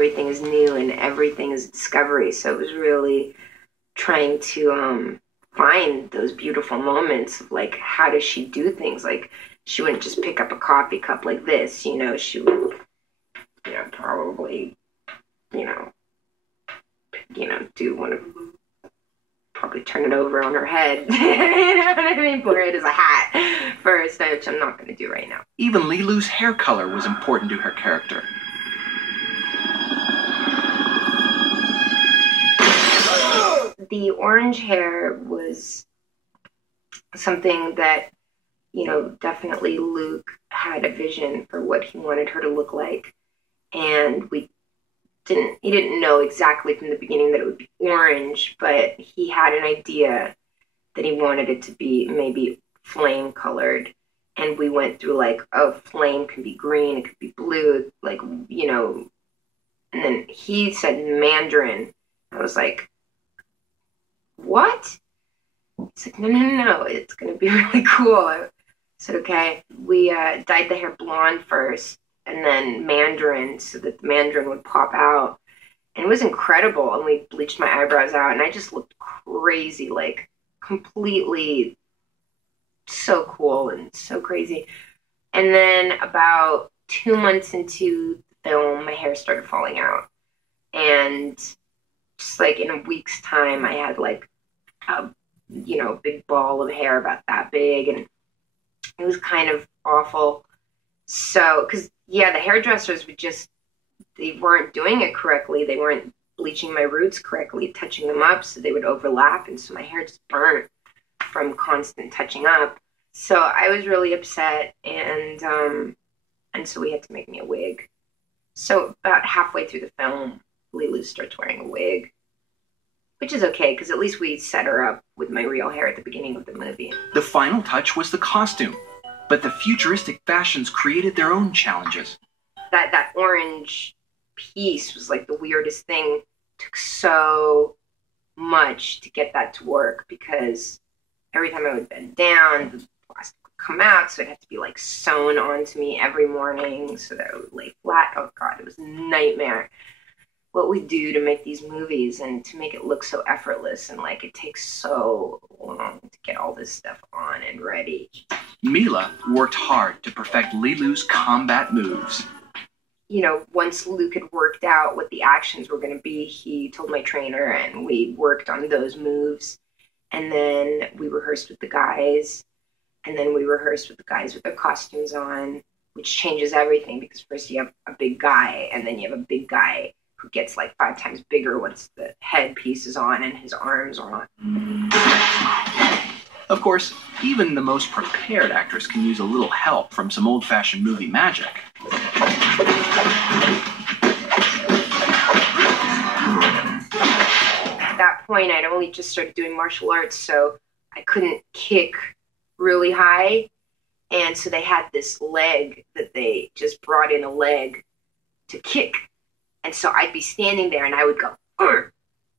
everything is new and everything is a discovery. So it was really trying to find those beautiful moments of like, how does she do things? Like, she wouldn't just pick up a coffee cup like this, you know, she would, you know, probably, you know, do one of, probably turn it over on her head. You know what I mean? Wear it as a hat first, which I'm not going to do right now. Even Lilu's hair color was important to her character. The orange hair was something that, you know, definitely Luke had a vision for what he wanted her to look like. And he didn't know exactly from the beginning that it would be orange, but he had an idea that he wanted it to be maybe flame colored. And we went through like, oh, flame can be green, it could be blue, like, you know, and then he said mandarin. I was like, what? He's like, no, it's going to be really cool. I said, okay. We dyed the hair blonde first and then mandarin so that the mandarin would pop out. And it was incredible. And we bleached my eyebrows out and I just looked crazy, like completely so cool and so crazy. And then about 2 months into the film, my hair started falling out. And just like in a week's time, I had like a, you know, big ball of hair about that big, and it was kind of awful. So, because yeah, the hairdressers they weren't doing it correctly. They weren't bleaching my roots correctly, touching them up, so they would overlap, and so my hair just burnt from constant touching up. So I was really upset, and so we had to make me a wig. So about halfway through the film, Lilu starts wearing a wig, which is okay, because at least we set her up with my real hair at the beginning of the movie. The final touch was the costume, but the futuristic fashions created their own challenges. That orange piece was like the weirdest thing. It took so much to get that to work, because every time I would bend down, the plastic would come out, so it had to be like sewn onto me every morning so that it would lay flat. Oh God, it was a nightmare. What we do to make these movies and to make it look so effortless, and like it takes so long to get all this stuff on and ready. Milla worked hard to perfect Lilu's combat moves. You know, once Luke had worked out what the actions were going to be, he told my trainer and we worked on those moves. And then we rehearsed with the guys. And then we rehearsed with the guys with their costumes on, which changes everything, because first you have a big guy and then you have a big guy who gets like 5 times bigger once the headpiece is on and his arms are on. Of course, even the most prepared actress can use a little help from some old-fashioned movie magic. At that point, I'd only just started doing martial arts, so I couldn't kick really high. And so they had this leg that they just brought in, a leg to kick. And so I'd be standing there and I would go, "Urgh,"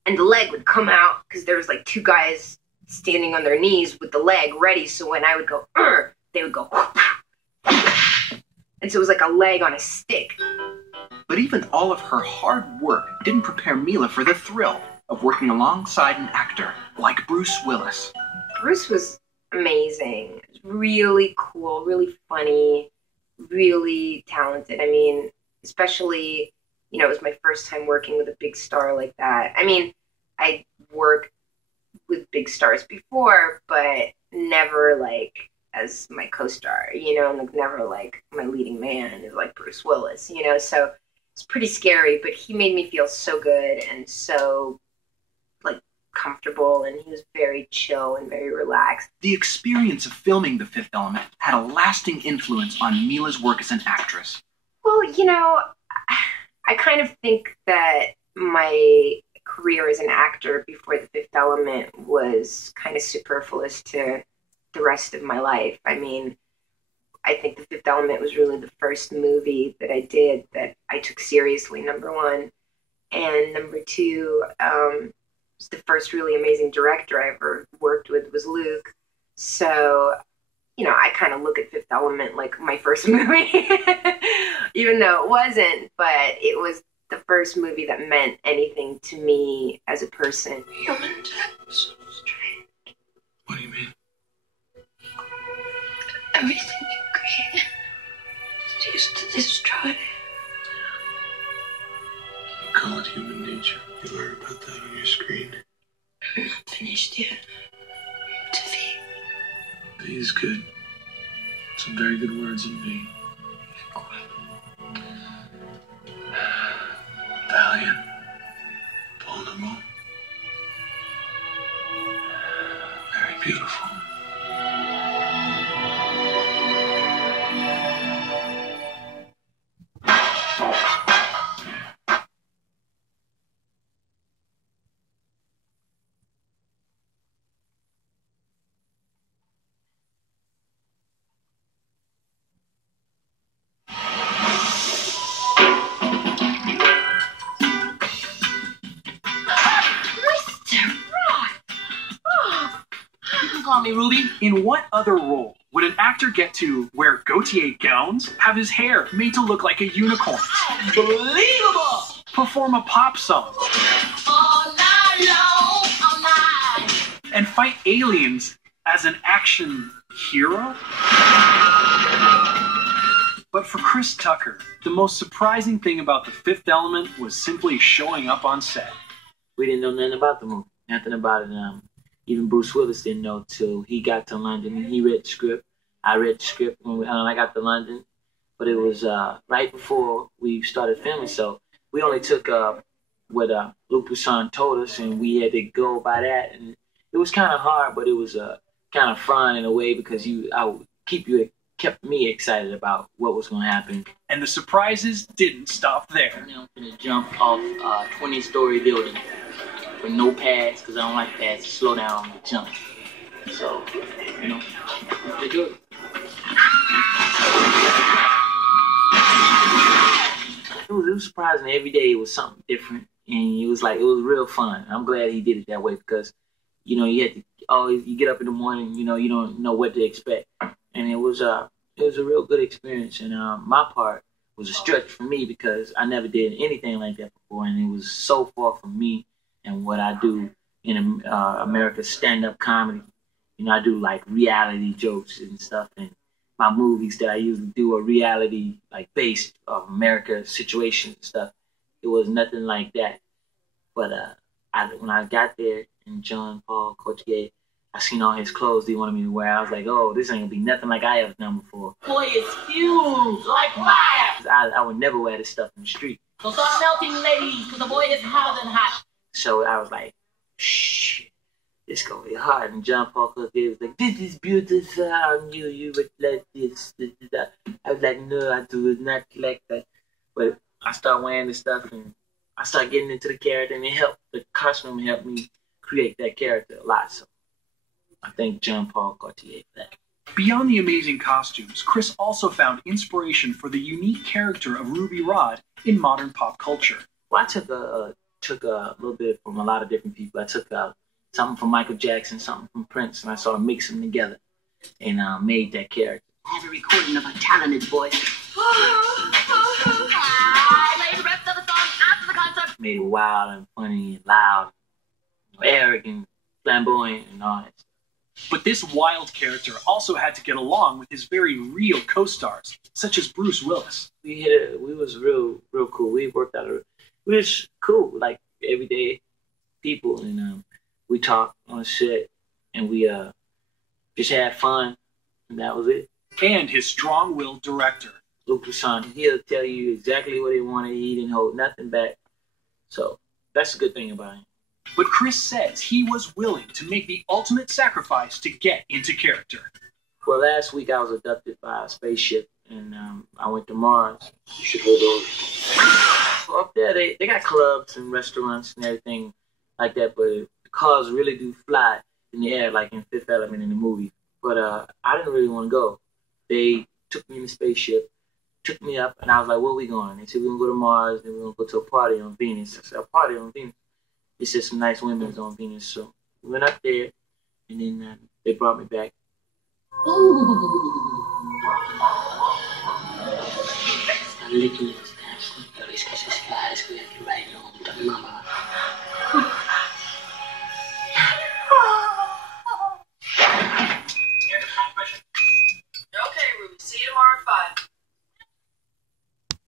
and the leg would come out, because there was like 2 guys standing on their knees with the leg ready. So when I would go, "Urgh," they would go, and so it was like a leg on a stick. But even all of her hard work didn't prepare Milla for the thrill of working alongside an actor like Bruce Willis. Bruce was amazing. It was really cool, really funny, really talented. I mean, especially, you know, it was my first time working with a big star like that. I mean, I worked with big stars before, but never like as my co-star, you know, like never like my leading man is like Bruce Willis, you know, so it's pretty scary, but he made me feel so good and so like comfortable, and he was very chill and very relaxed. The experience of filming The Fifth Element had a lasting influence on Milla's work as an actress. Well, you know, I kind of think that my career as an actor before The Fifth Element was kind of superfluous to the rest of my life. I mean, I think The Fifth Element was really the first movie that I did that I took seriously, number one. And number two, was the first really amazing director I ever worked with was Luke. So, you know, I kind of look at Fifth Element like my first movie, even though it wasn't, but it was the first movie that meant anything to me as a person. Human death was so strange. What do you mean? Everything you create is used to destroy. You call it human nature. You learn about that on your screen. I'm not finished yet. To V. V is good. Some very good words in V. Valiant. Vulnerable. Very beautiful. Call me Ruby. In what other role would an actor get to wear Gautier gowns, have his hair made to look like a unicorn, Unbelievable! perform a pop song, All night long, all night. and fight aliens as an action hero? But for Chris Tucker, the most surprising thing about The Fifth Element was simply showing up on set. We didn't know nothing about the movie, nothing about it. Even Bruce Willis didn't know till he got to London and he read the script. I read the script when I got to London, but it was right before we started filming, so we only took what Luc Besson told us, and we had to go by that. And it was kind of hard, but it was kind of fun in a way because kept me excited about what was going to happen. And the surprises didn't stop there. I'm going to jump off a 20-story building with no pads, because I don't like pads to slow down the jump. So, they do it. It was surprising. Every day it was something different, and it was real fun. I'm glad he did it that way because, you had to always, you get up in the morning, you don't know what to expect. And it was a real good experience, and my part was a stretch for me because I never did anything like that before, and it was so far from me and what I do in America's stand-up comedy. I do like reality jokes and stuff, and my movies that I usually do are reality, like based of America situations and stuff. It was nothing like that. But when I got there and Jean Paul Gaultier, I seen all his clothes he wanted me to wear. I was like, oh, this ain't gonna be nothing like I ever done before. Boy, it's huge, like fire. I would never wear this stuff in the street. So start melting, ladies, because the boy is hotter than hot. So I was like, shh, it's gonna be hard. And John Paul Gaultier was like, this is beautiful on you. You would like this. I was like, no, I do not like that. But I started wearing this stuff, and I started getting into the character, and the costume helped me create that character a lot. So I thank Jean Paul Gaultier for that. Beyond the amazing costumes, Chris also found inspiration for the unique character of Ruby Rhod in modern pop culture. Well, I took a little bit from a lot of different people. I took something from Michael Jackson, something from Prince, and I sort of mixed them together and made that character. I have a recording of a talented voice. Made it wild and funny and loud, arrogant, flamboyant, and all that. But this wild character also had to get along with his very real co-stars, such as Bruce Willis. We was real cool. We worked out we was cool, like everyday people, and we talked on the set, and we just had fun, and that was it. And his strong-willed director, Luc Besson, he'll tell you exactly what he wanted. He didn't hold nothing back. So that's a good thing about him. But Chris says he was willing to make the ultimate sacrifice to get into character. Well, last week I was abducted by a spaceship, and I went to Mars. You should hold on. So up there, they got clubs and restaurants and everything like that, but the cars really do fly in the air, like in Fifth Element in the movie. But I didn't really want to go. They took me in the spaceship, took me up, and I was like, where are we going? They said, we're going to go to Mars, then we're going to go to a party on Venus. I said, a party on Venus? They said some nice women on Venus. So we went up there, and then they brought me back. to if you're right.